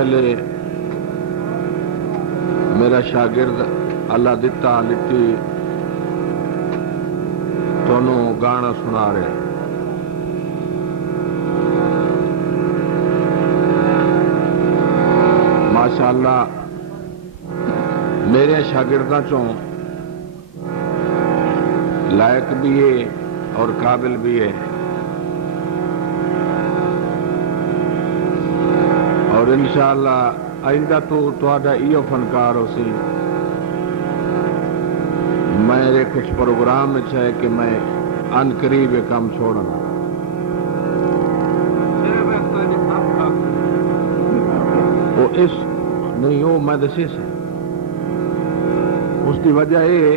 पहले मेरा शागिर्द अल्लाह दिता लिट्टी दोनों गाना सुना रहे। माशाअल्लाह मेरे शागिर्दां चों लायक भी है और काबिल भी है, और इंशाअल्लाह आइंदा तो तुहाडा इहो फनकार हो सी। मेरे कुछ प्रोग्राम में है कि मैं अन करीब ये काम छोड़ना। वो इस नहीं वो मैं दसी से उसकी वजह ये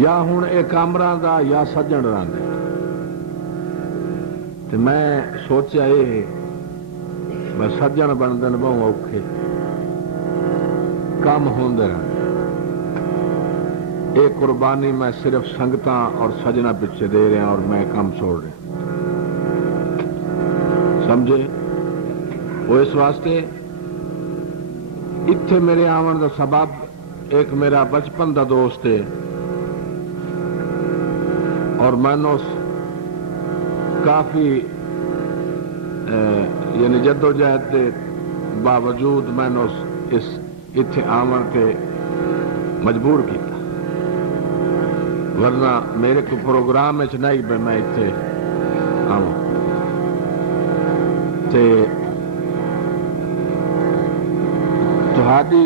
या हुण ये कामरां दा या सज्जण रंग। ते मैं सोचा ये मैं सज्जण बनदे बहुत औखे काम होंदे रहन। ये कुर्बानी मैं सिर्फ संगतां और सजना पिछे दे रहा और मैं काम छोड़ रहा, समझे। वो इस वास्ते इत्थे मेरे आवन का सबब एक मेरा बचपन का दोस्त है और मैंने काफी यानी जद्दोजहद के बावजूद मैंने इस इत्थे आवन के मजबूर किया, वरना मेरे को प्रोग्राम नहीं भी मैं इत्थे आवां। ते तुहाडी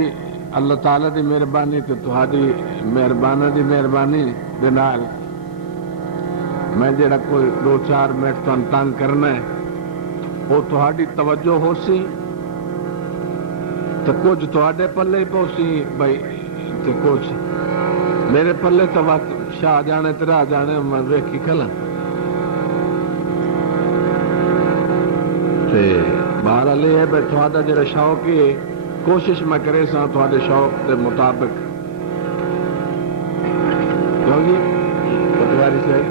अल्लाह ताला की मेहरबानी ते तुहाडी मेहरबानी की मेहरबानी दे नाल मैं जेड़ा कोई 2-4 मिनट तुहानू तंग करना है वो तुहाडी तवज्जो हो सी तो कुछ तुहाडे पल्ले ही पहुंची भाई, तो कुछ मेरे पल्ले तो वक्त शाह जाने ते राह जाने मैं वेखी खला। बहरहाल ये है भाई तुहाडा जेड़ा शौक है कोशिश मैं करे सा तुहाडे शौक के मुताबिक क्योंकि पटवारी से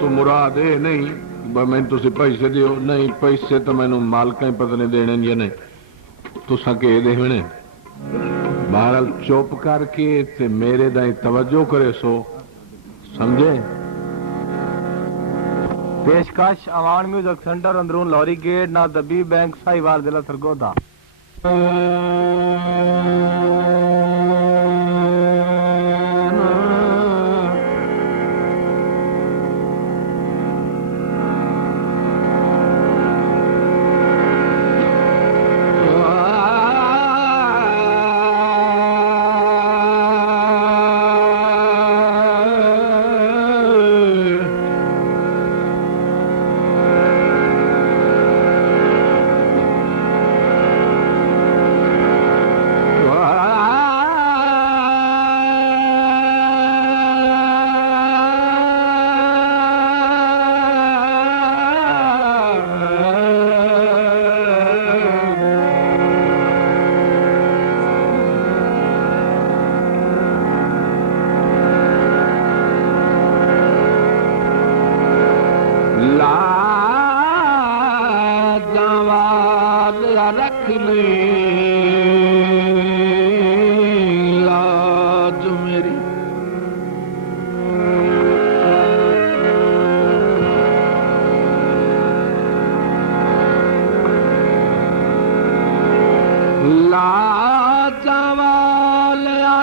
तो मुराद ये नहीं मैं तुम पैसे दियो, नहीं पैसे तो मैनू मालक ही पता नहीं देने या नहीं तुसा के देने। बहरहाल चुप करके ते मेरे दाई तवज्जो करे सो समझे। पेशकश अवान म्यूजिक सेंटर अंदरून लॉरी गेट ना दबी बैंक साहिवाल जिला सरगोदा।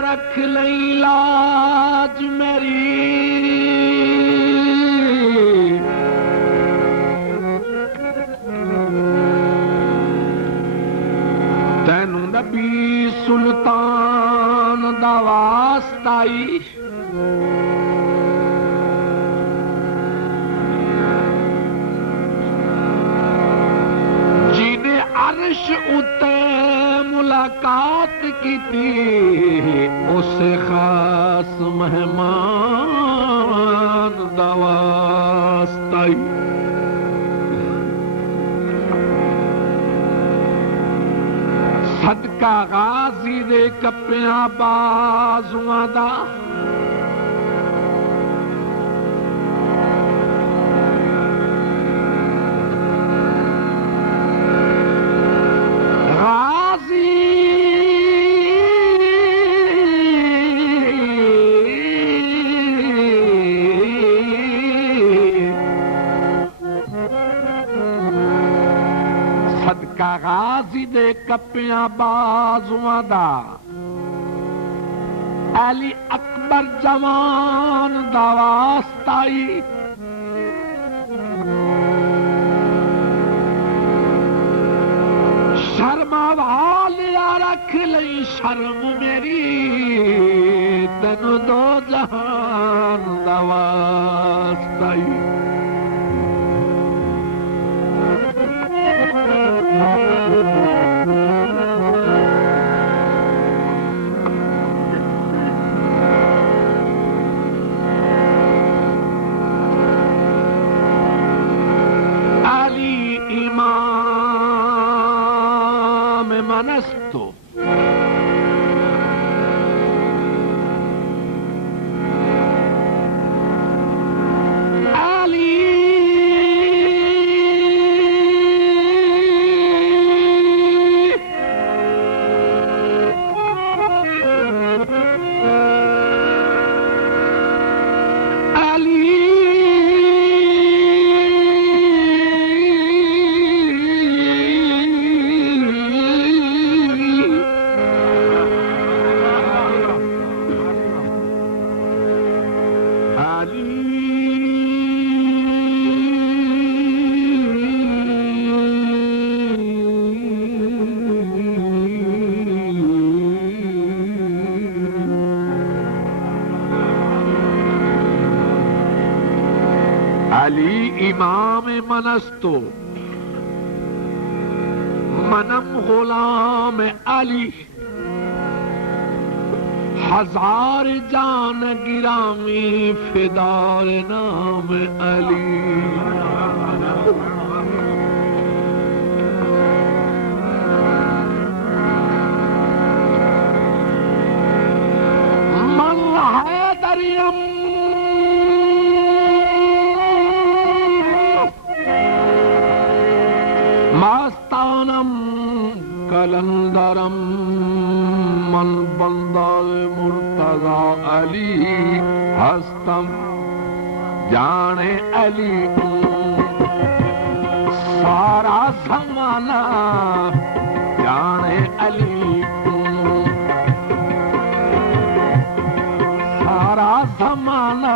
रख लई लाज मेरी नबी सुल्तान दा वास्ताई जिने अर्श उते मुलाकात की थी उसे खास मेहमान दा वास्ताई सदका गाजी दे कप्पियां बाजुआं दा गाजी सदका गाजी दे कप्पियां बाजुआं दा अली अकबर जवान दा वास्ताई शर्मा वालिया रख लई शर्म मेरी तेनु दो जहान दा वास्ताई अली इमाम मनस्तो अली इमाम मनस्तो मनम गुलाम अली हजार जान गिरामी फिदार नाम अली मन है दरियम मास्तानम कलंदरम मन बंदर मुर्तजा अली हस्तम जाने अली सारा जमाना जाने अली सारा जमाना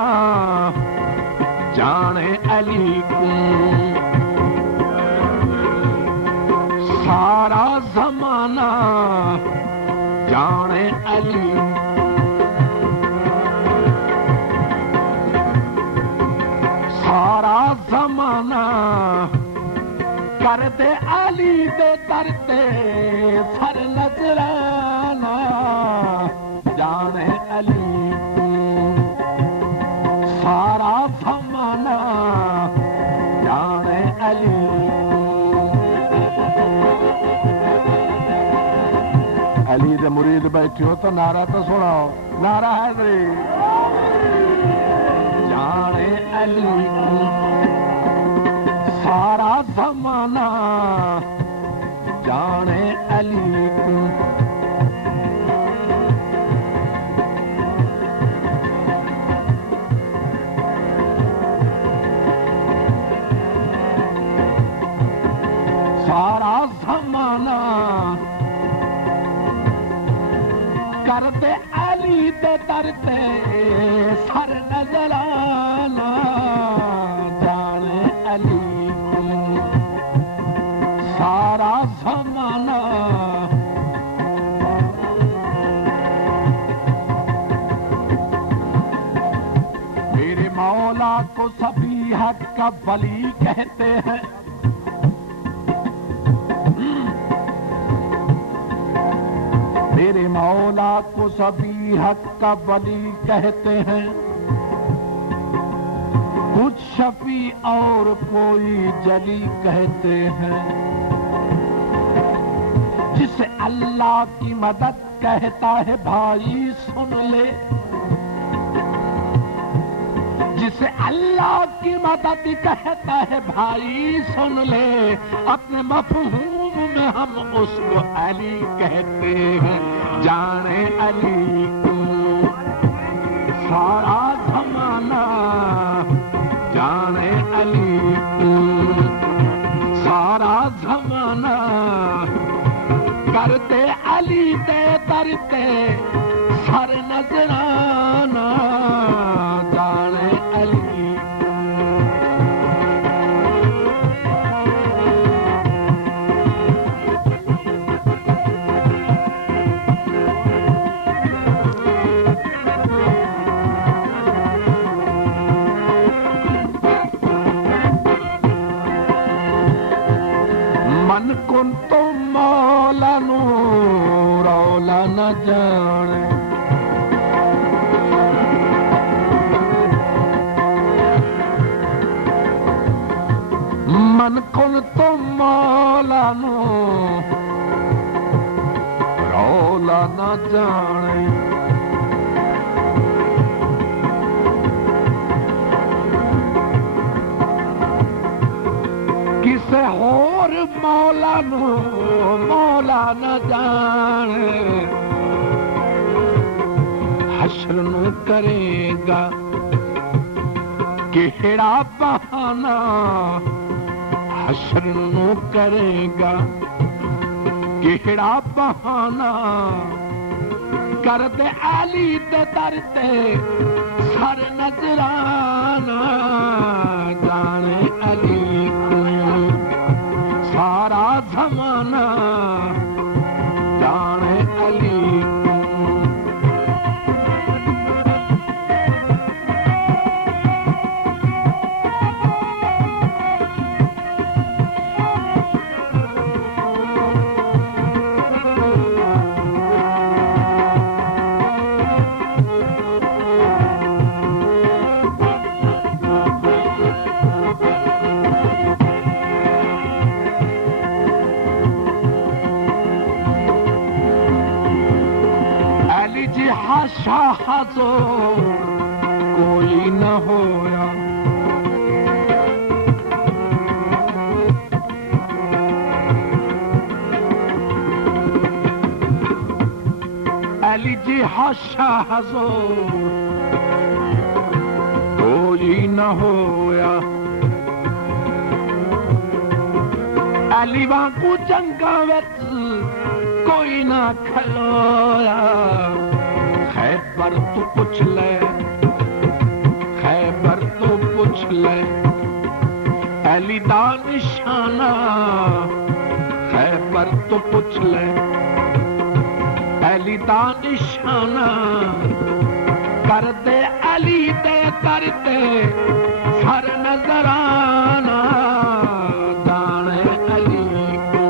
जाने अली सारा जमाना जाने अली सारा जमाना करते अली दे तरते सर नजराना जाने अली सारा जमाना जाने अली अली दे मुरीद बैठे हो तो नारा तो सुनाओ नारा है जाने अली सारा जमाना जाने अली सारा जमाना करते अली ते तरते सर नजराना जाने अली सारा जमाना हक का वली कहते हैं। मेरे मौला को सभी हक का वली कहते हैं। कुछ शफी और कोई जली कहते हैं। जिसे अल्लाह की मदद कहता है भाई सुन ले, जिसे अल्लाह की मदद कहता है भाई सुन ले, अपने मफहूम में हम उसको अली कहते हैं। जाने अली को सारा जमाना, जाने अली को सारा जमाना, करते अली दे तरते सर नजराना। जाने अली मन कुन तो मौला नू रौला न जाने। मन कुन तो मौला नू रौला न जाने। किसे होर मौला नू मौला न जाने। हश्र नू करेगा केड़ा बहाना, हश्र नू करेगा केड़ा बहाना। करते अली दे तरते सर नजराना। जाने अली को सारा जमाना, जाने अली को। शाह जो कोई न होया। अली जी शाह जो कोई न होया। अली वांगू जंगा विच कोई ना खलोया। खैबर तू पूछ ले, खैबर तू पूछ ले, अली दा निशाना। खैबर तू पूछ ले, अली दा निशाना। करते अली दे करते सर नजराना। जाने अली को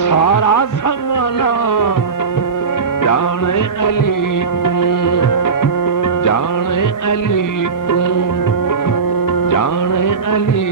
सारा जमाना, जाने अली को, जाने अली को, जाने अली